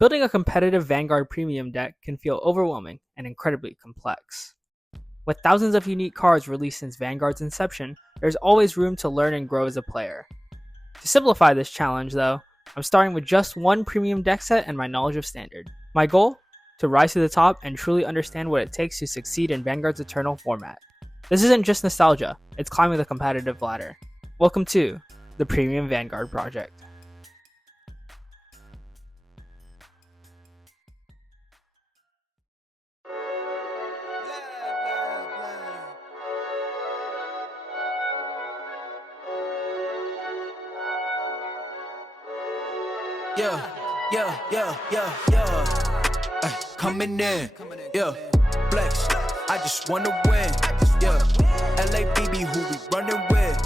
Building a competitive Vanguard premium deck can feel overwhelming and incredibly complex. With thousands of unique cards released since Vanguard's inception, there's always room to learn and grow as a player. To simplify this challenge, though, I'm starting with just one premium deck set and my knowledge of Standard. My goal? To rise to the top and truly understand what it takes to succeed in Vanguard's eternal format. This isn't just nostalgia, it's climbing the competitive ladder. Welcome to the Premium Vanguard Project. Coming in, flex. I just wanna win, LABB, who we running with,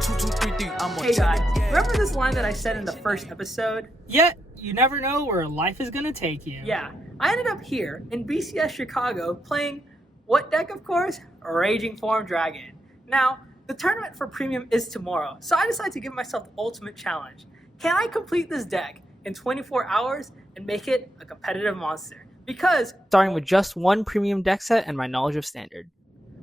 2, 2, 3, 3. I'm on. Hey guys, remember this line that I said in the first episode? Yet, you never know where life is gonna take you. Yeah, I ended up here in BCS Chicago playing what deck, of course? Raging Form Dragon. Now, the tournament for Premium is tomorrow, so I decided to give myself the ultimate challenge. Can I complete this deck in 24 hours and make it a competitive monster? Because, starting with just one premium deck set and my knowledge of Standard,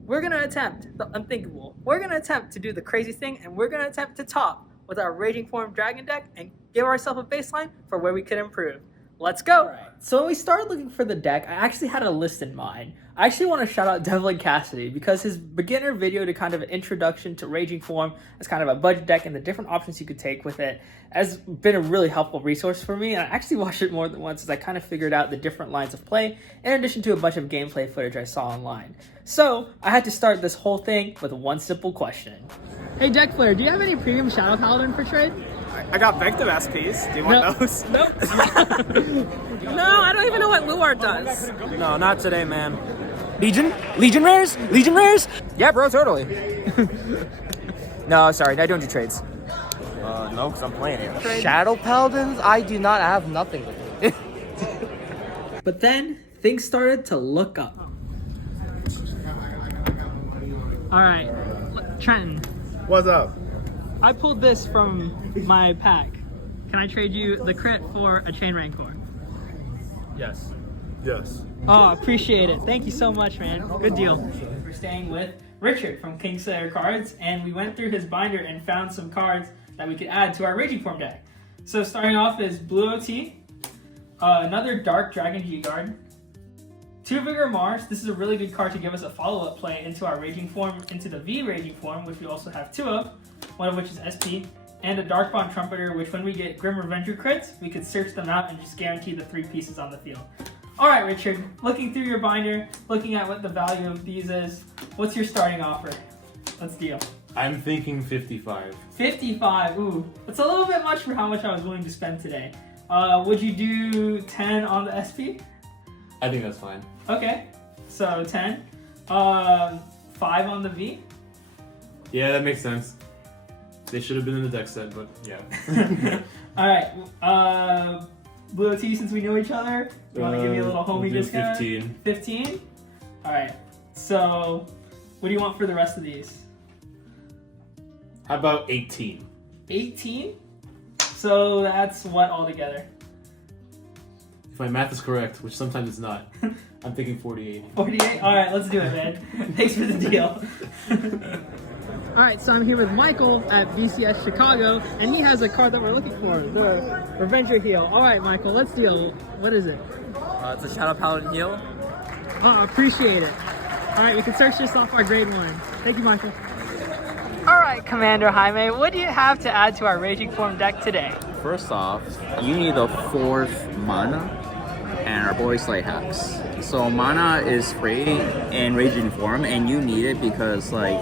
we're going to attempt the unthinkable. We're going to attempt to do the crazy thing, and we're going to attempt to top with our Raging Form Dragon deck and give ourselves a baseline for where we could improve. Let's go! Right. So when we started looking for the deck, I actually had a list in mind. I actually want to shout out Devlin Cassidy because his beginner video to kind of an introduction to Raging Form as kind of a budget deck and the different options you could take with it has been a really helpful resource for me. And I actually watched it more than once as I kind of figured out the different lines of play in addition to a bunch of gameplay footage I saw online. So I had to start this whole thing with one simple question. Hey Deck Player, do you have any premium Shadow Paladin for trade? I got Vective SPs. Do you want those? Nope. No, I don't even know what Luart does. No, not today, man. Legion? Legion rares? Legion rares? Yeah, bro, totally. No, sorry, I don't do trades. No, because I'm playing it. Shadow Paladins? I do not have nothing with me. But then things started to look up. Alright, Trenton, What's up? I pulled this from my pack. Can I trade you the crit for a Chain Rancor? Yes. Yes. Oh, appreciate it. Thank you so much, man. Good deal. We're staying with Richard from Kingslayer Cards, and we went through his binder and found some cards that we could add to our Raging Form deck. So starting off is Blue OT, another Dark Dragon G-Guard, 2 Vigor Mars. This is a really good card to give us a follow-up play into our Raging Form, into the V Raging Form, which we also have 2 of, one of which is SP, and a Darkbond Trumpeter, which when we get Grim Revenger crits, we could search them out and just guarantee the 3 pieces on the field. Alright Richard, looking through your binder, looking at what the value of these is, what's your starting offer? Let's deal. I'm thinking 55. 55, ooh. That's a little bit much for how much I was willing to spend today. Would you do 10 on the SP? I think that's fine. Okay, so 10. 5 on the V? Yeah, that makes sense. They should have been in the deck set, but yeah. Alright, Blue OT, since we know each other, you want to give me a little homie we'll do discount? 15. 15? Alright, so what do you want for the rest of these? How about 18? 18? So that's what altogether? If my math is correct, which sometimes it's not, I'm thinking 48. 48? Alright, let's do it, man. Thanks for the deal. Alright, so I'm here with Michael at BCS Chicago, and he has a card that we're looking for, the Revenger Heal. Alright, Michael, let's deal. What is it? It's a Shadow Paladin heal. Oh, appreciate it. Alright, we can search this off our grade 1. Thank you, Michael. Alright, Commander Jaime, what do you have to add to our Raging Form deck today? First off, you need a 4th mana and our boy Slay Hacks. So mana is free in Raging Form and you need it because like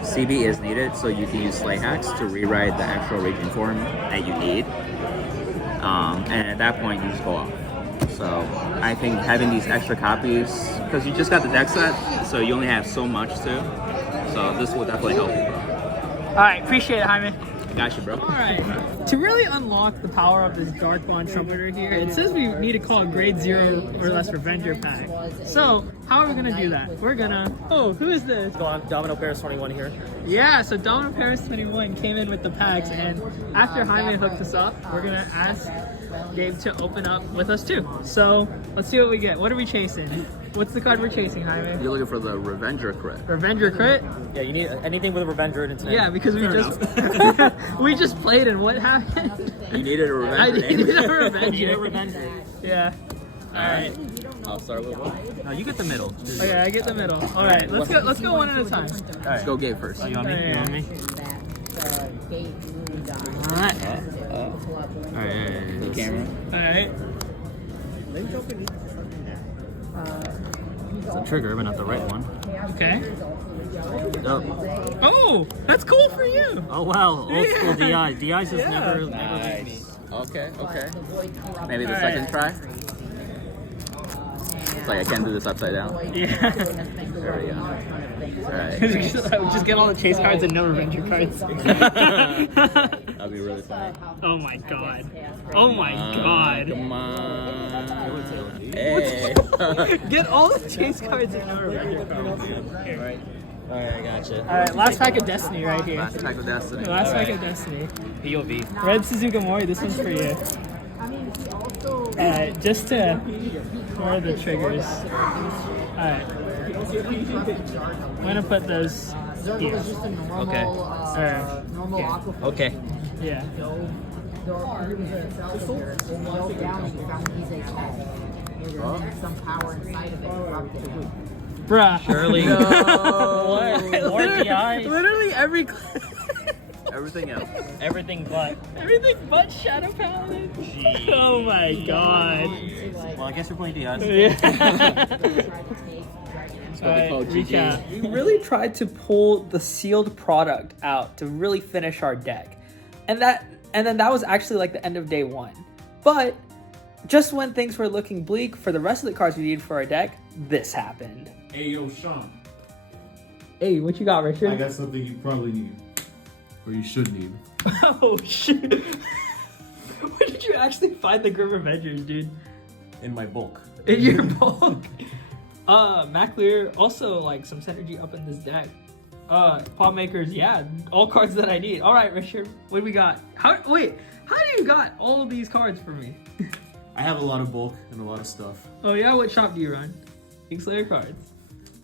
CB is needed, so you can use Slay Hacks to rewrite the actual Raging Form that you need. And at that point you just go off. So I think having these extra copies, because you just got the deck set, so you only have so much too. So this will definitely help. Alright, appreciate it, Jaime. Got you, bro. Alright, to really unlock the power of this Darkbond Trumpeter here, it says we need to call a grade 0 or less Revenger pack. So, how are we going to do that? We're going to... Oh, who is this? Go on, Domino Paris 21 here. Yeah, so Domino Paris 21 came in with the packs, and after Jaime hooked us up, we're going to ask Gabe to open up with us too. So let's see what we get. What are we chasing? What's the card we're chasing, Jaime? You're looking for the Revenger crit. Revenger crit? Yeah, you need anything with a Revenger in its name. Yeah, because we we just played and what happened? You needed a Revenger. I needed a Revenger. You need a Revenger. Yeah. Alright. I'll start with one. No, you get the middle. Okay, I get the middle. Alright, let's go one at a time. Let's go Gabe first. Oh, you want me? You want me? Alright. The camera. Alright. It's a trigger, but not the right one. Okay. Oh, Oh, that's cool for you. oh wow, old school DI. DI's just Yeah. never beat me. Okay. Maybe the second try. It's like I can't do this upside down. Yeah. There we go. Alright. Just get all the chase cards and no Revenger cards. That'd be really funny. Oh my god. Oh my god. Come on. Hey. Get all the chase cards and no Revenger cards. Alright, I gotcha. Alright, last pack of Destiny right here. Last pack of Destiny. Last pack of Destiny. POV. Red Suzuka Mori, this one's for you. Alright, just to where are the triggers? Alright. I'm gonna put those here. Okay. Okay. Yeah. Bruh. Surely. What? More DI. Literally every Everything else. Everything but. everything but Shadow Paladin. Oh my god. Well, I guess we're playing DIs. Yeah. Alright, recap. We really tried to pull the sealed product out to really finish our deck. And then that was actually like the end of day one. But just when things were looking bleak for the rest of the cards we needed for our deck, this happened. Hey, yo, Sean. Hey, what you got, Richard? I got something you probably need. Or you should need. Oh shit. Where did you actually find the Grim Avengers, dude? In my bulk. In your bulk. MacLear, also like some synergy up in this deck. Pot makers, yeah, all cards that I need. Alright, Richard, what do we got? How do you got all of these cards for me? I have a lot of bulk and a lot of stuff. Oh yeah, what shop do you run? Kingslayer cards.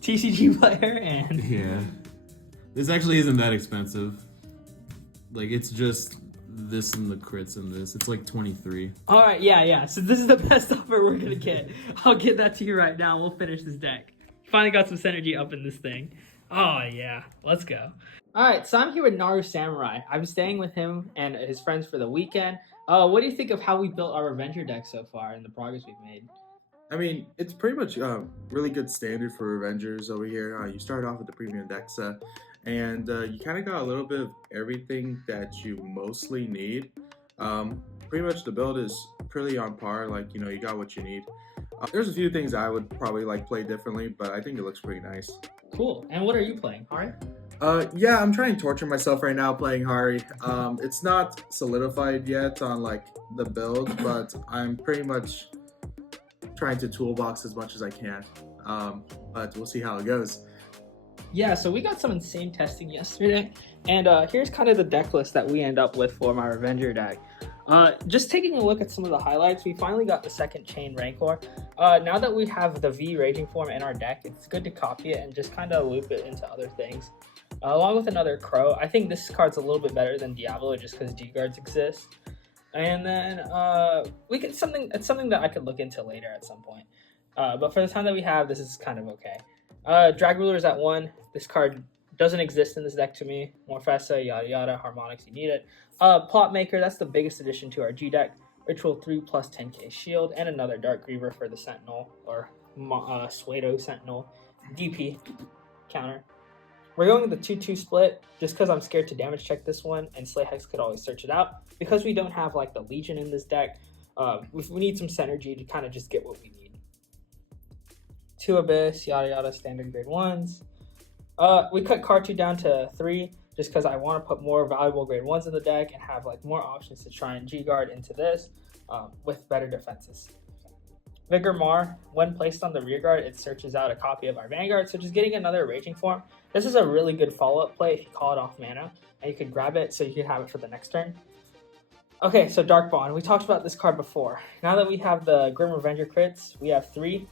TCG player and Yeah. This actually isn't that expensive. Like, it's just this and the crits and this. It's like 23. Alright, yeah. So this is the best offer we're gonna get. I'll get that to you right now. We'll finish this deck. Finally got some synergy up in this thing. Oh yeah, let's go. Alright, so I'm here with Naru Samurai. I'm staying with him and his friends for the weekend. What do you think of how we built our Revenger deck so far and the progress we've made? I mean, it's pretty much really good standard for Revengers over here. You start off with the premium deck set, and you kind of got a little bit of everything that you mostly need. Pretty much the build is pretty on par, like, you know, you got what you need. There's a few things I would probably like play differently, but I think it looks pretty nice. Cool. And what are you playing? Alright. Yeah, I'm trying to torture myself right now playing Hari. It's not solidified yet on like the build, but I'm pretty much trying to toolbox as much as I can. But we'll see how it goes. Yeah, so we got some insane testing yesterday, and here's kind of the deck list that we end up with for my Revenger deck. Just taking a look at some of the highlights, we finally got the second Chain Rancor. Now that we have the V Raging Form in our deck, it's good to copy it and just kind of loop it into other things. Along with another Crow, I think this card's a little bit better than Diablo just because G-Guards exist. And then it's something that I could look into later at some point. But for the time that we have, this is kind of okay. Drag Ruler's at 1. This card doesn't exist in this deck to me. Morfessa, yada yada, Harmonics, you need it. Plot Maker, that's the biggest addition to our G deck. Ritual 3 plus 10k shield, and another Dark Griever for the Sentinel, or Suedo Sentinel. DP counter. We're going with the 2-2 split, just because I'm scared to damage check this one, and Slay Hex could always search it out. Because we don't have like the Legion in this deck, we need some synergy to kind of just get what we need. 2 Abyss, yada yada, standard grade 1s. We cut card 2 down to 3, just because I want to put more valuable grade 1s in the deck and have like more options to try and G-Guard into this with better defenses. Vigor Mar, when placed on the rear guard, it searches out a copy of our Vanguard, so just getting another Raging Form. This is a really good follow-up play if you call it off mana, and you could grab it so you can have it for the next turn. Okay, so Dark Bond. We talked about this card before. Now that we have the Grim Revenger crits, we have 3. We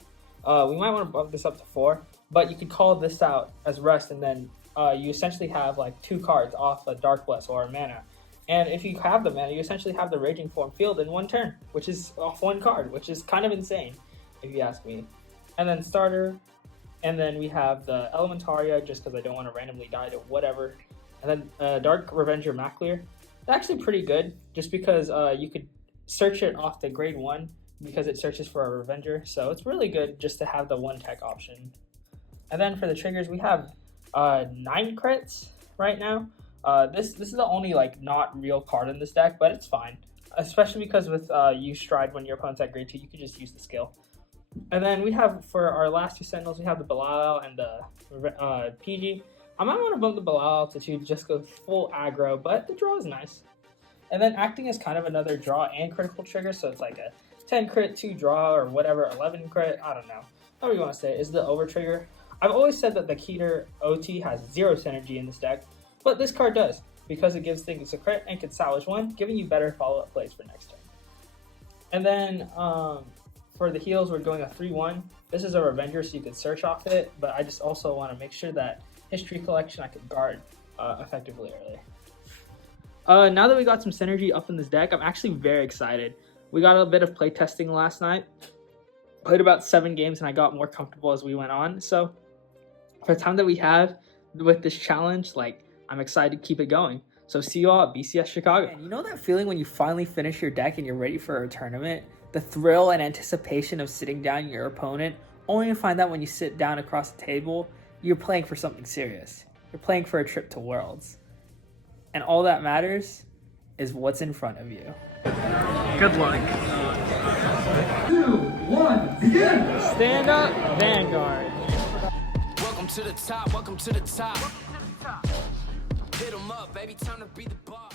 might want to bump this up to 4, but you could call this out as rest, and then you essentially have like 2 cards off a Dark Bless or a mana. And if you have the mana, you essentially have the Raging Form field in 1 turn, which is off 1 card, which is kind of insane, if you ask me. And then starter, and then we have the Elementaria, just because I don't want to randomly die to whatever. And then Dark Revenger Maclear. It's actually pretty good, just because you could search it off the grade 1, because it searches for a Revenger, so it's really good just to have the 1 tech option. And then for the triggers, we have 9 crits right now. This is the only like not real card in this deck, but it's fine, especially because with use Stride when your opponent's at grade 2, you can just use the skill. And then we have, for our last 2 Sentinels, we have the Belial and the PG. I might want to bump the Belial to 2 just go full aggro, but the draw is nice. And then acting as kind of another draw and critical trigger, so it's like a 10 crit, 2 draw, or whatever, 11 crit, I don't know. However you want to say it, is the over trigger. I've always said that the Keter OT has 0 synergy in this deck, but this card does, because it gives things a crit and can salvage 1, giving you better follow-up plays for next turn. And then for the heals, we're going a 3-1. This is a Revenger, so you can search off it, but I just also want to make sure that History Collection I can guard effectively early. Now that we got some synergy up in this deck, I'm actually very excited. We got a bit of play testing last night. Played about 7 games and I got more comfortable as we went on. So for the time that we have with this challenge, like, I'm excited to keep it going. So see you all at BCS Chicago. And you know that feeling when you finally finish your deck and you're ready for a tournament? The thrill and anticipation of sitting down your opponent, only to find that when you sit down across the table, you're playing for something serious. You're playing for a trip to Worlds. And all that matters is what's in front of you. Good luck. 2, 1, begin! Stand up, Vanguard. Welcome to the top, welcome to the top. Hit 'em up, baby, time to be the boss.